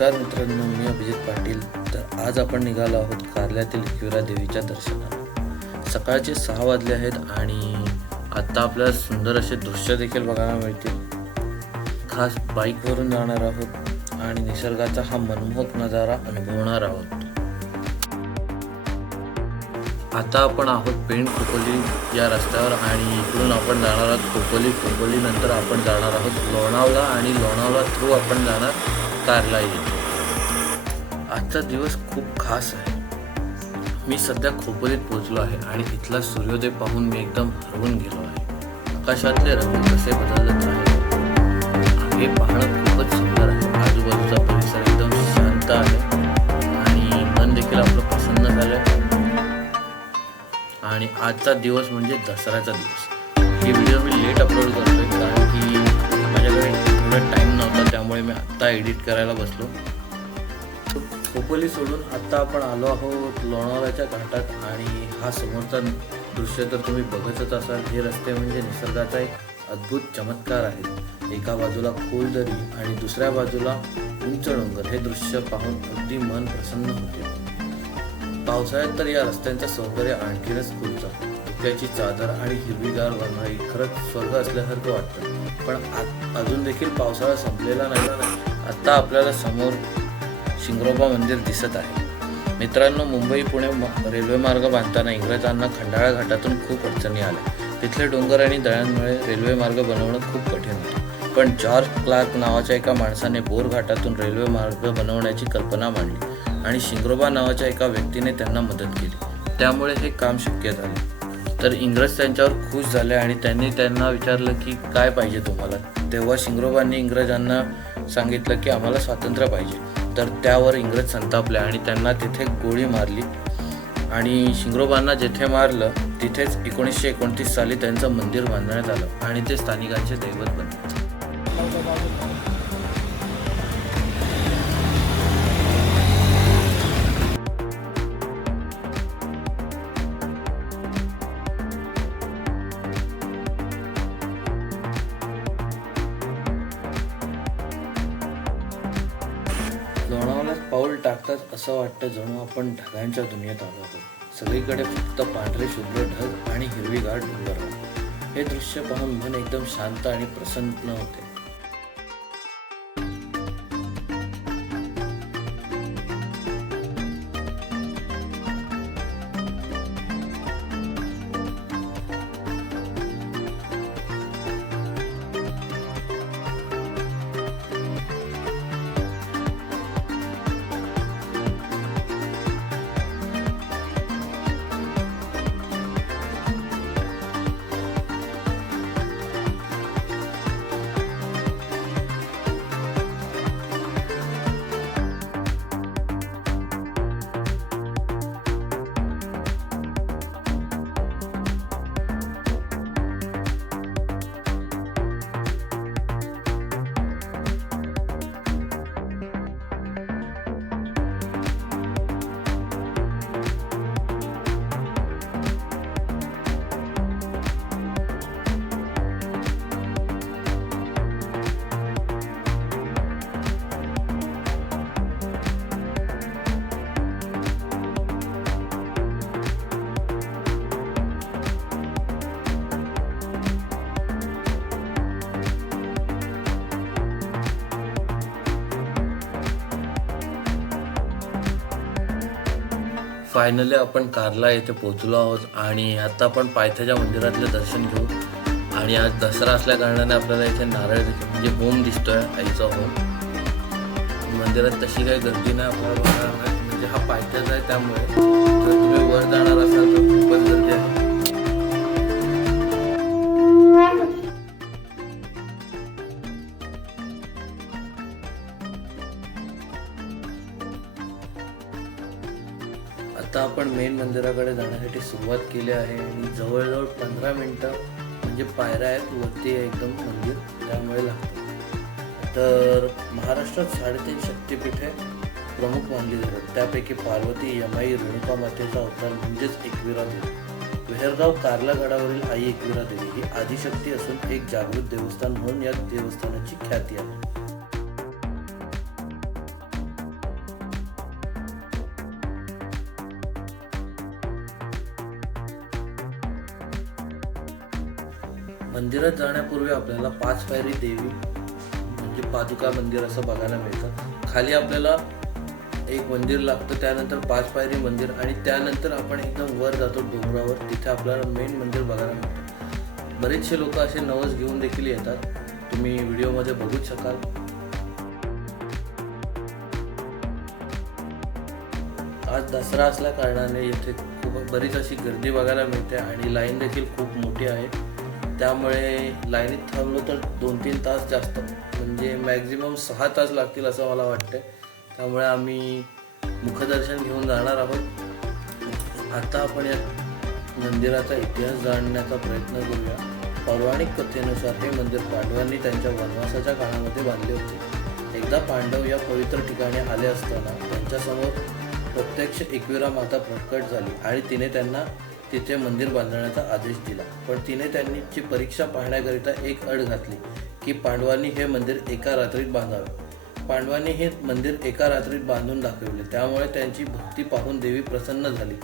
नमस्कार मित्रांनो, मी अभिजित पाटील. तर आज आपण निघालो आहोत कारल्यातील एकविरा देवीच्या दर्शनाला. सकाळचे 6 वाजले आहेत आणि आता आपल्याला सुंदर असे दृश्य देखील बघायला मिळतील. खास बाईकवरून जाणार आहोत आणि निसर्गाचा हा मनमोहक नजारा अनुभवणार आहोत. आता आपण आहोत पेंड खोपोली या रस्त्यावर आणि इकडून आपण जाणार आहोत खोपोली नंतर आपण जाणार आहोत लोणावळा आणि लोणावळा थ्रू आपण जाणार कारला येथे. आजचा दिवस खूप खास आहे. मी सध्या खोपोलीत पोहोचलो आहे आणि इथला सूर्योदय पाहून मी एकदम हरवून गेलो आहे. आकाशातले रंग कसे बदलत आहेत हे पाहणं खूपच सुंदर आहे. आजूबाजूचा परिसर एकदम शांत आहे आणि मन देखील आपलं प्रसन्न झालं. आणि आजचा दिवस म्हणजे दसऱ्याचा दिवस. ही व्हिडिओ मी लेट अपलोड करतोय कारण की माझ्याकडे थोडा टाईम नव्हता, त्यामुळे मी आत्ता एडिट करायला बसलो. खोपोली सोडून आत्ता आपण आलो आहोत लोणावळ्याच्या घाटात आणि हा समोरचा दृश्य तर तुम्ही बघतच असाल. हे रस्ते म्हणजे निसर्गाचा एक अद्भुत चमत्कार आहे. एका बाजूला खोल दरी आणि दुसऱ्या बाजूला उंच डोंगर. हे दृश्य पाहून अगदी मन प्रसन्न होते. पावसाळ्यात तर या रस्त्यांचं सौंदर्य आणखीनच खुलतं. धुक्याची चादर आणि हिरवीगार वनराई खरंच स्वर्ग असल्यासारखं वाटतं. पण अजून देखील पावसाळा संपलेला नाही. आत्ता आपल्याला समोर शिंगरोबा मंदिर दिसत आहे. मित्रांनो, मुंबई पुणे रेल्वे मार्ग बांधताना इंग्रजांना खंडाळा घाटातून खूप अडचणी आल्या. तिथले डोंगर आणि दळ्यांमुळे रेल्वे मार्ग बनवणं खूप कठीण होतं. पण जॉर्ज क्लार्क नावाच्या एका माणसाने बोर घाटातून रेल्वे मार्ग बनवण्याची कल्पना मांडली आणि शिंगरोबा नावाच्या एका व्यक्तीने त्यांना मदत केली. त्यामुळे हे काम शक्य झाले. तर इंग्रज त्यांच्यावर खुश झाले आणि त्यांनी त्यांना विचारलं की काय पाहिजे तुम्हाला. तेव्हा शिंगरोबांनी इंग्रजांना सांगितलं की आम्हाला स्वातंत्र्य पाहिजे. तर त्यावर इंग्रज संतापले आणि त्यांना तिथे गोळी मारली आणि शिंगरोबांना जेथे मारलं तिथेच 1929 साली त्यांचं मंदिर बांधण्यात आलं आणि ते स्थानिकांचे दैवत बनले. लोणावळ्यात पाऊल टाकताच असं वाटतं जणू आपण ढगांच्या दुनियेत आलो आहोत. सगळीकडे फक्त पांढरे शुभ्र ढग आणि हिरवीगार डोंगर. हे दृश्य पाहून मन एकदम शांत आणि प्रसन्न होते. फायनली आपण कारला येथे पोहोचलो आहोत आणि आता आपण पायथ्याच्या मंदिरातले दर्शन घेऊ. आणि आज दसरा असल्या कारणाने आपल्याला इथे नारळ म्हणजे होम दिसतोय, आईचा होम. मंदिरात तशी काही गर्दी नाही आपल्याला बघायला नाही, म्हणजे हा पायथ्याचा आहे त्यामुळे. जर तुम्ही वर जाणार असाल तर खूपच गर्दी आहे. आता आपण मेन मंदिराकडे जाण्यासाठी सुरुवात केली आहे आणि जवळजवळ 15 मिनटं म्हणजे पायऱ्या आहेत. वरती एकदम मंदिर त्यामुळे लागतं. तर महाराष्ट्रात 3.5 शक्तिपीठे प्रमुख मानली जातात. त्यापैकी पार्वती, यमाई, रेणुका मातेचा अवतार म्हणजेच एकविरा देवी. वेहरगाव कारला गडावरील आई एकविरा देवी ही आदिशक्ती असून एक जागृत देवस्थान म्हणून या देवस्थानाची ख्याती आहे. मंदिरात जाण्यापूर्वी आपल्याला 5 पायरी देवी म्हणजे पादुका मंदिर असं बघायला मिळतं. खाली आपल्याला एक मंदिर लागतं, त्यानंतर 5 पायरी मंदिर आणि त्यानंतर आपण एकदम वर जातो डोंगरावर, तिथे आपल्याला मेन मंदिर बघायला मिळतं. बरेचसे लोक असे नवस घेऊन देखील येतात, तुम्ही व्हिडिओमध्ये बघूच शकाल. आज दसरा असल्या कारणाने इथे बरीच अशी गर्दी बघायला मिळते आणि लाईन देखील खूप मोठी आहे. त्यामुळे लाईनीत थांबलो तर 2-3 तास जास्त म्हणजे मॅक्झिमम 6 तास लागतील असं मला वाटतं. त्यामुळे आम्ही मुखदर्शन घेऊन जाणार आहोत. आता आपण या मंदिराचा इतिहास जाणण्याचा प्रयत्न करूया. पौराणिक कथेनुसार हे मंदिर पांडवांनी त्यांच्या वनवासाच्या काळामध्ये बांधले होते. एकदा पांडव या पवित्र ठिकाणी आले असताना त्यांच्यासमोर प्रत्यक्ष एकविरा माता प्रकट झाली आणि तिने त्यांना तिथे मंदिर बांधण्याचा आदेश दिला. पण तिने त्यांची परीक्षा पाहण्याकरिता एक अट घातली की पांडवांनी हे मंदिर एका रात्रीत बांधावे. पांडवांनी हे मंदिर एका रात्रीत बांधून दाखवले. त्यामुळे त्यांची भक्ती पाहून देवी प्रसन्न झाली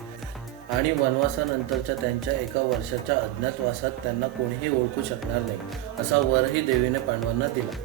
आणि वनवासानंतरच्या त्यांच्या 1 वर्षाच्या अज्ञातवासात त्यांना कोणीही ओळखू शकणार नाही असा वरही देवीने पांडवांना दिला.